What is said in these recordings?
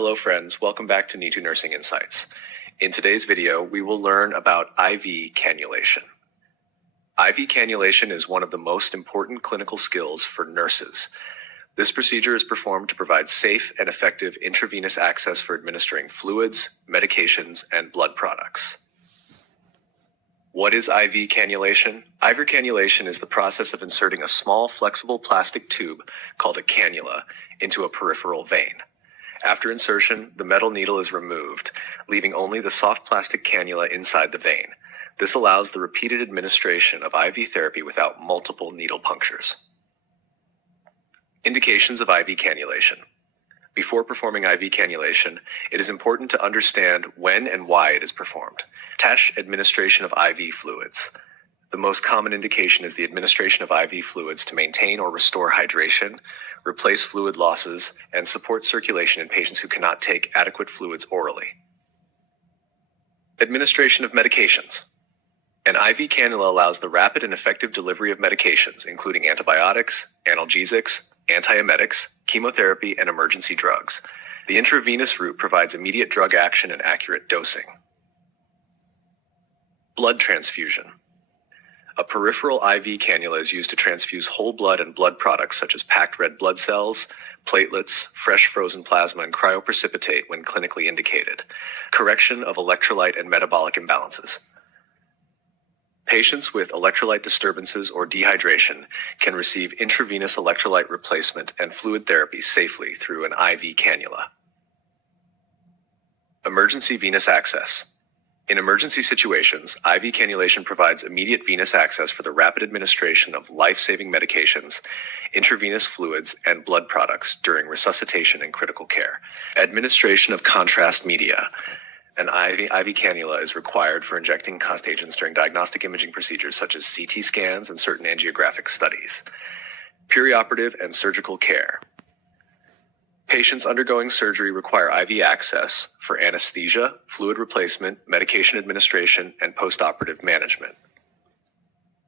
Hello friends, welcome back to NITU Nursing Insights. In today's video, we will learn about IV cannulation. IV cannulation is one of the most important clinical skills for nurses. This procedure is performed to provide safe and effective intravenous access for administering fluids, medications, and blood products. What is IV cannulation? IV cannulation is the process of inserting a small flexible plastic tube called a cannula into a peripheral vein. After insertion, the metal needle is removed, leaving only the soft plastic cannula inside the vein. This allows the repeated administration of IV therapy without multiple needle punctures. Indications of IV cannulation. Before performing IV cannulation, it is important to understand when and why it is performed. Administration of IV fluids. The most common indication is the administration of IV fluids to maintain or restore hydration, replace fluid losses, and support circulation in patients who cannot take adequate fluids orally. Administration of medications. An IV cannula allows the rapid and effective delivery of medications, including antibiotics, analgesics, antiemetics, chemotherapy, and emergency drugs. The intravenous route provides immediate drug action and accurate dosing. Blood transfusion. A peripheral IV cannula is used to transfuse whole blood and blood products such as packed red blood cells, platelets, fresh frozen plasma, and cryoprecipitate when clinically indicated. Correction of electrolyte and metabolic imbalances. Patients with electrolyte disturbances or dehydration can receive intravenous electrolyte replacement and fluid therapy safely through an IV cannula. Emergency venous access. In emergency situations, IV cannulation provides immediate venous access for the rapid administration of life-saving medications, intravenous fluids, and blood products during resuscitation and critical care. Administration of contrast media. An IV cannula is required for injecting contrast agents during diagnostic imaging procedures such as CT scans and certain angiographic studies. Perioperative and surgical care. Patients undergoing surgery require IV access for anesthesia, fluid replacement, medication administration, and postoperative management.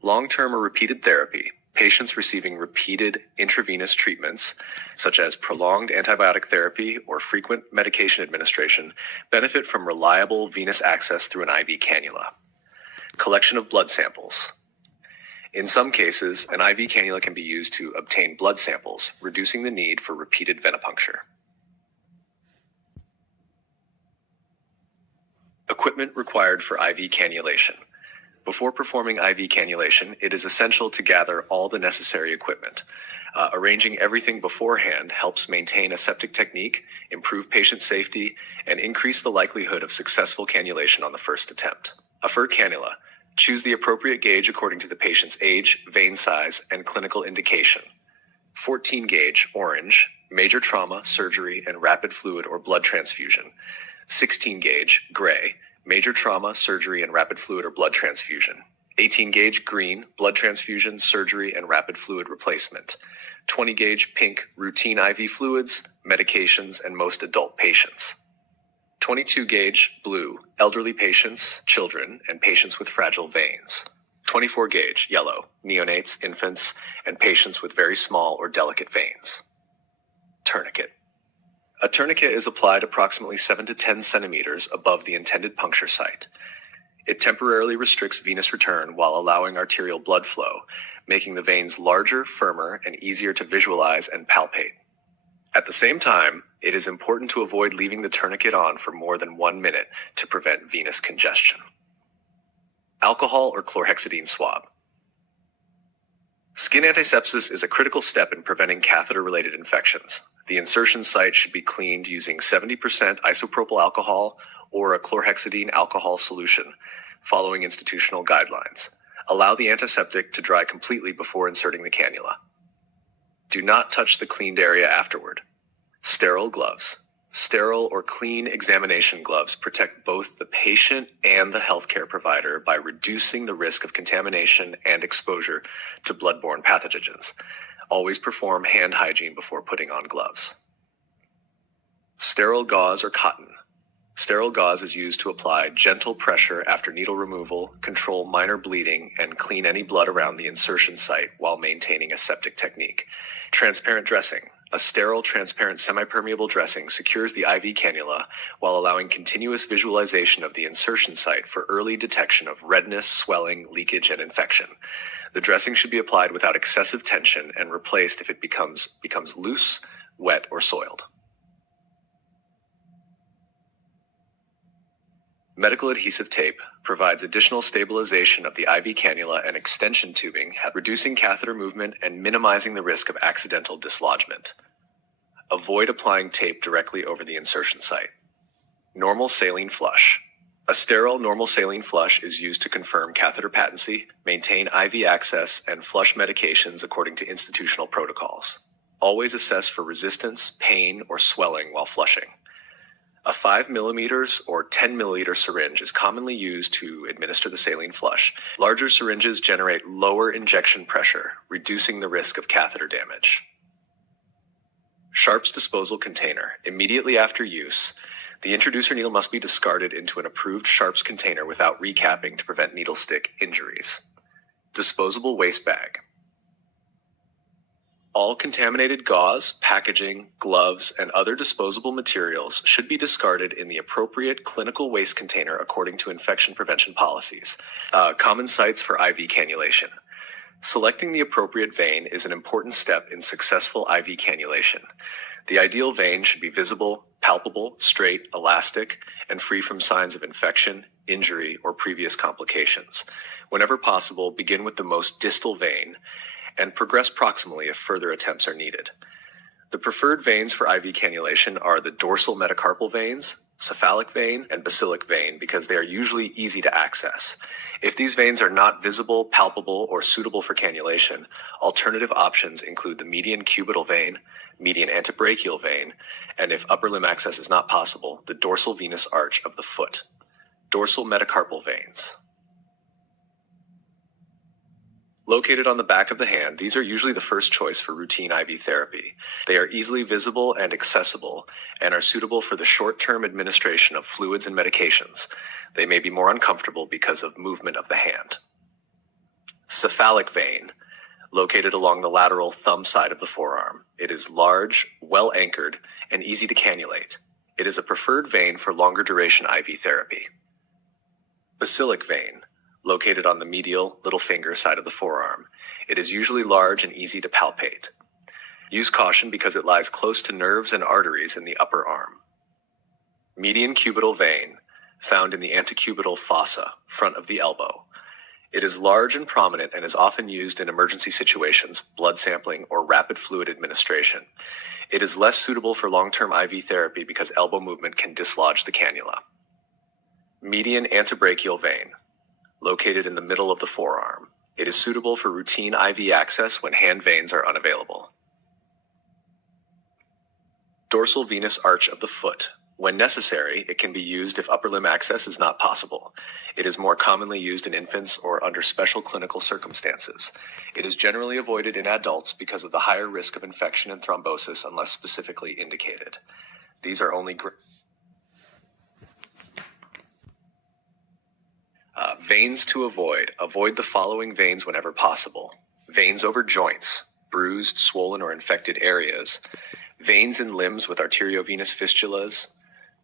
Long-term or repeated therapy. Patients receiving repeated intravenous treatments, such as prolonged antibiotic therapy or frequent medication administration, benefit from reliable venous access through an IV cannula. Collection of blood samples. In some cases, an IV cannula can be used to obtain blood samples, reducing the need for repeated venipuncture. Equipment required for IV cannulation. Before performing IV cannulation, it is essential to gather all the necessary equipment. Arranging everything beforehand helps maintain aseptic technique, improve patient safety, and increase the likelihood of successful cannulation on the first attempt. A fur cannula. Choose the appropriate gauge according to the patient's age, vein size, and clinical indication. 14 gauge, orange, major trauma, surgery, and rapid fluid or blood transfusion. 16 gauge, gray, major trauma, surgery, and rapid fluid or blood transfusion. 18 gauge, green, blood transfusion, surgery, and rapid fluid replacement. 20 gauge, pink, routine IV fluids, medications, and most adult patients. 22 gauge, blue, elderly patients, children, and patients with fragile veins. 24 gauge, yellow, neonates, infants, and patients with very small or delicate veins. Tourniquet. A tourniquet is applied approximately 7 to 10 centimeters above the intended puncture site. It temporarily restricts venous return while allowing arterial blood flow, making the veins larger, firmer, and easier to visualize and palpate. At the same time, it is important to avoid leaving the tourniquet on for more than 1 minute to prevent venous congestion. Alcohol or chlorhexidine swab. Skin antisepsis is a critical step in preventing catheter-related infections. The insertion site should be cleaned using 70% isopropyl alcohol or a chlorhexidine alcohol solution, following institutional guidelines. Allow the antiseptic to dry completely before inserting the cannula. Do not touch the cleaned area afterward. Sterile gloves. Sterile or clean examination gloves protect both the patient and the healthcare provider by reducing the risk of contamination and exposure to bloodborne pathogens. Always perform hand hygiene before putting on gloves. Sterile gauze or cotton. Sterile gauze is used to apply gentle pressure after needle removal, control minor bleeding, and clean any blood around the insertion site while maintaining aseptic technique. Transparent dressing. A sterile, transparent, semipermeable dressing secures the IV cannula while allowing continuous visualization of the insertion site for early detection of redness, swelling, leakage, and infection. The dressing should be applied without excessive tension and replaced if it becomes loose, wet, or soiled. Medical adhesive tape provides additional stabilization of the IV cannula and extension tubing, reducing catheter movement and minimizing the risk of accidental dislodgement. Avoid applying tape directly over the insertion site. Normal saline flush. A sterile normal saline flush is used to confirm catheter patency, maintain IV access, and flush medications according to institutional protocols. Always assess for resistance, pain, or swelling while flushing. A 5 millimeters or 10 milliliter syringe is commonly used to administer the saline flush. Larger syringes generate lower injection pressure, reducing the risk of catheter damage. Sharps disposal container. Immediately after use, the introducer needle must be discarded into an approved Sharps container without recapping to prevent needle stick injuries. Disposable waste bag. All contaminated gauze, packaging, gloves, and other disposable materials should be discarded in the appropriate clinical waste container according to infection prevention policies. Common sites for IV cannulation. Selecting the appropriate vein is an important step in successful IV cannulation. The ideal vein should be visible, palpable, straight, elastic, and free from signs of infection, injury, or previous complications. Whenever possible, begin with the most distal vein and progress proximally if further attempts are needed. The preferred veins for IV cannulation are the dorsal metacarpal veins, cephalic vein, and basilic vein because they are usually easy to access. If these veins are not visible, palpable, or suitable for cannulation, alternative options include the median cubital vein, median antebrachial vein, and if upper limb access is not possible, the dorsal venous arch of the foot. Dorsal metacarpal veins. Located on the back of the hand, these are usually the first choice for routine IV therapy. They are easily visible and accessible and are suitable for the short-term administration of fluids and medications. They may be more uncomfortable because of movement of the hand. Cephalic vein, located along the lateral thumb side of the forearm. It is large, well anchored, and easy to cannulate. It is a preferred vein for longer duration IV therapy. Basilic vein, located on the medial little finger side of the forearm. It is usually large and easy to palpate. Use caution because it lies close to nerves and arteries in the upper arm. Median cubital vein, found in the antecubital fossa, front of the elbow. It is large and prominent and is often used in emergency situations, blood sampling, or rapid fluid administration. It is less suitable for long-term IV therapy because elbow movement can dislodge the cannula. Median antebrachial vein, located in the middle of the forearm. It is suitable for routine IV access when hand veins are unavailable. Dorsal venous arch of the foot. When necessary, it can be used if upper limb access is not possible. It is more commonly used in infants or under special clinical circumstances. It is generally avoided in adults because of the higher risk of infection and thrombosis unless specifically indicated. These are only veins to avoid. Avoid the following veins whenever possible. Veins over joints, bruised, swollen, or infected areas. Veins in limbs with arteriovenous fistulas.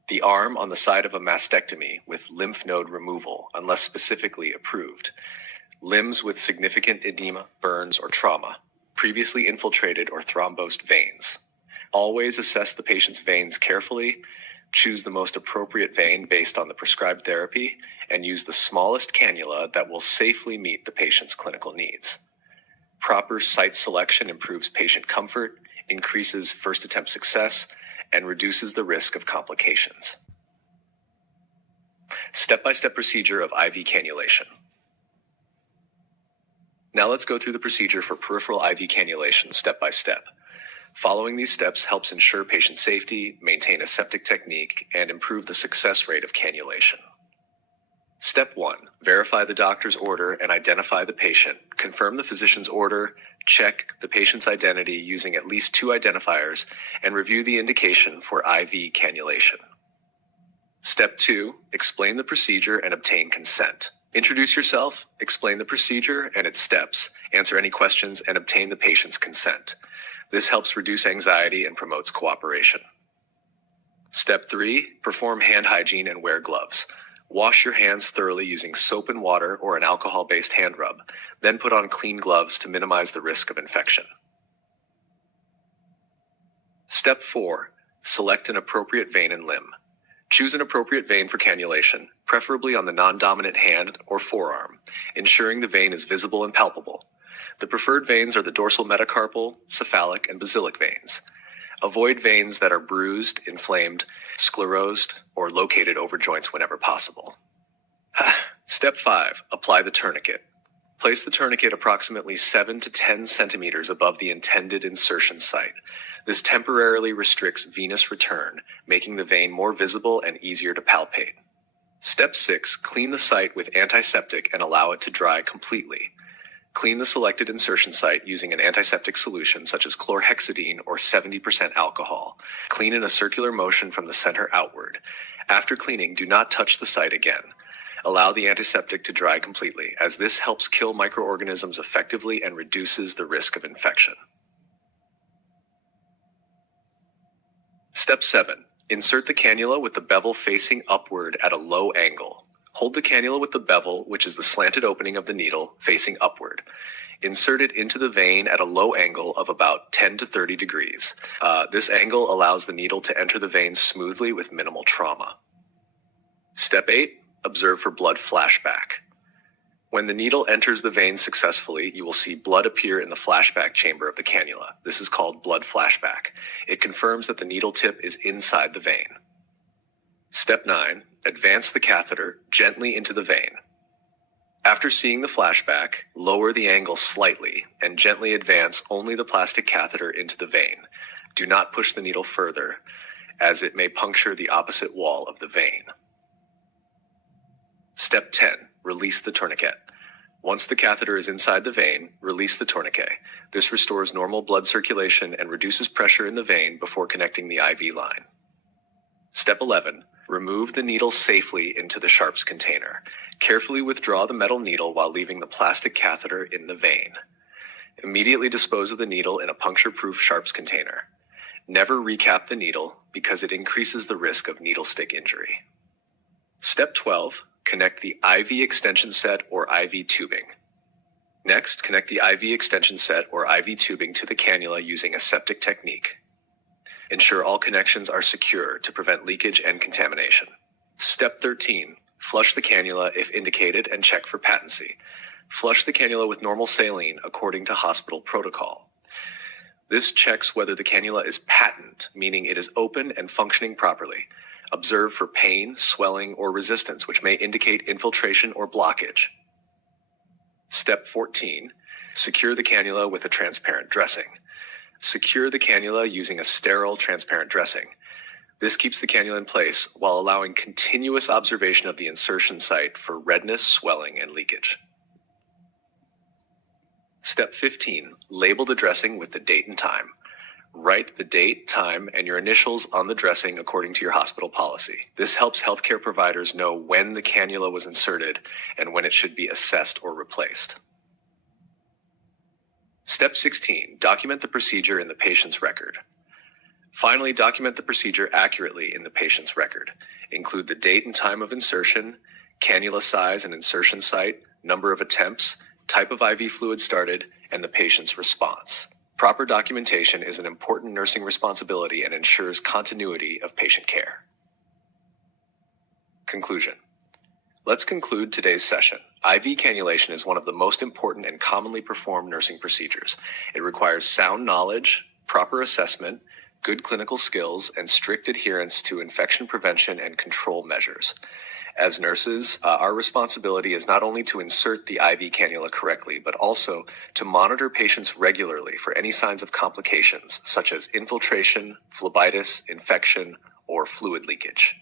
The arm on the side of a mastectomy with lymph node removal, unless specifically approved. Limbs with significant edema, burns, or trauma. Previously infiltrated or thrombosed veins. Always assess the patient's veins carefully. Choose the most appropriate vein based on the prescribed therapy, and use the smallest cannula that will safely meet the patient's clinical needs. Proper site selection improves patient comfort, increases first attempt success, and reduces the risk of complications. Step-by-step procedure of IV cannulation. Now let's go through the procedure for peripheral IV cannulation step by step. Following these steps helps ensure patient safety, maintain a septic technique, and improve the success rate of cannulation. Step 1. Verify the doctor's order and identify the patient. Confirm the physician's order, check the patient's identity using at least 2 identifiers, and review the indication for IV cannulation. Step 2. Explain the procedure and obtain consent. Introduce yourself, explain the procedure and its steps, answer any questions, and obtain the patient's consent. This helps reduce anxiety and promotes cooperation. Step 3, perform hand hygiene and wear gloves. Wash your hands thoroughly using soap and water or an alcohol-based hand rub, then put on clean gloves to minimize the risk of infection. Step 4, select an appropriate vein and limb. Choose an appropriate vein for cannulation, preferably on the non-dominant hand or forearm, ensuring the vein is visible and palpable. The preferred veins are the dorsal metacarpal, cephalic, and basilic veins. Avoid veins that are bruised, inflamed, sclerosed, or located over joints whenever possible. Step 5, apply the tourniquet. Place the tourniquet approximately 7 to 10 centimeters above the intended insertion site. This temporarily restricts venous return, making the vein more visible and easier to palpate. Step 6, clean the site with antiseptic and allow it to dry completely. Clean the selected insertion site using an antiseptic solution such as chlorhexidine or 70% alcohol. Clean in a circular motion from the center outward. After cleaning, do not touch the site again. Allow the antiseptic to dry completely, as this helps kill microorganisms effectively and reduces the risk of infection. Step 7. Insert the cannula with the bevel facing upward at a low angle. Hold the cannula with the bevel, which is the slanted opening of the needle, facing upward. Insert it into the vein at a low angle of about 10 to 30 degrees. This angle allows the needle to enter the vein smoothly with minimal trauma. Step 8. Observe for blood flashback. When the needle enters the vein successfully, you will see blood appear in the flashback chamber of the cannula. This is called blood flashback. It confirms that the needle tip is inside the vein. Step 9. Advance the catheter gently into the vein. After seeing the flashback, lower the angle slightly and gently advance only the plastic catheter into the vein. Do not push the needle further, as it may puncture the opposite wall of the vein. Step 10. Release the tourniquet. Once the catheter is inside the vein, release the tourniquet. This restores normal blood circulation and reduces pressure in the vein before connecting the IV line. Step 11. Remove the needle safely into the sharps container. Carefully withdraw the metal needle while leaving the plastic catheter in the vein. Immediately dispose of the needle in a puncture-proof sharps container. Never recap the needle because it increases the risk of needle stick injury. Step 12. Connect the IV extension set or IV tubing. Next, connect the IV extension set or IV tubing to the cannula using a septic technique. Ensure all connections are secure to prevent leakage and contamination. Step 13. Flush the cannula if indicated and check for patency. Flush the cannula with normal saline according to hospital protocol. This checks whether the cannula is patent, meaning it is open and functioning properly. Observe for pain, swelling, or resistance, which may indicate infiltration or blockage. Step 14. Secure the cannula with a transparent dressing. Secure the cannula using a sterile, transparent dressing. This keeps the cannula in place while allowing continuous observation of the insertion site for redness, swelling, and leakage. Step 15. Label the dressing with the date and time. Write the date, time, and your initials on the dressing according to your hospital policy. This helps healthcare providers know when the cannula was inserted and when it should be assessed or replaced. Step 16. Document the procedure in the patient's record. Finally, document the procedure accurately in the patient's record. Include the date and time of insertion, cannula size and insertion site, number of attempts, type of IV fluid started, and the patient's response. Proper documentation is an important nursing responsibility and ensures continuity of patient care. Conclusion. Let's conclude today's session. IV cannulation is one of the most important and commonly performed nursing procedures. It requires sound knowledge, proper assessment, good clinical skills, and strict adherence to infection prevention and control measures. As nurses, our responsibility is not only to insert the IV cannula correctly, but also to monitor patients regularly for any signs of complications, such as infiltration, phlebitis, infection, or fluid leakage.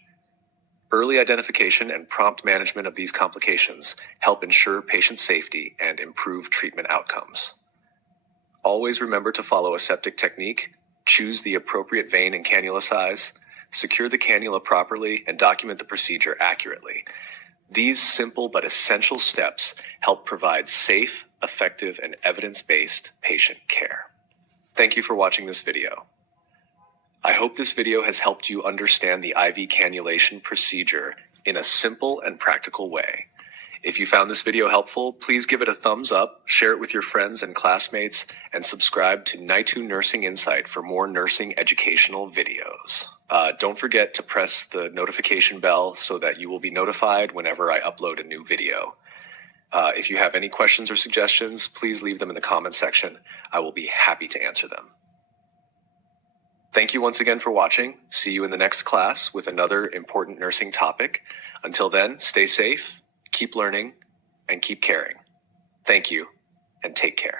Early identification and prompt management of these complications help ensure patient safety and improve treatment outcomes. Always remember to follow a septic technique, choose the appropriate vein and cannula size, secure the cannula properly, and document the procedure accurately. These simple but essential steps help provide safe, effective, and evidence-based patient care. Thank you for watching this video. I hope this video has helped you understand the IV cannulation procedure in a simple and practical way. If you found this video helpful, please give it a thumbs up, share it with your friends and classmates, and subscribe to Naitu Nursing Insight for more nursing educational videos. Don't forget to press the notification bell so that you will be notified whenever I upload a new video. If you have any questions or suggestions, please leave them in the comments section. I will be happy to answer them. Thank you once again for watching. See you in the next class with another important nursing topic. Until then, stay safe, keep learning, and keep caring. Thank you, and take care.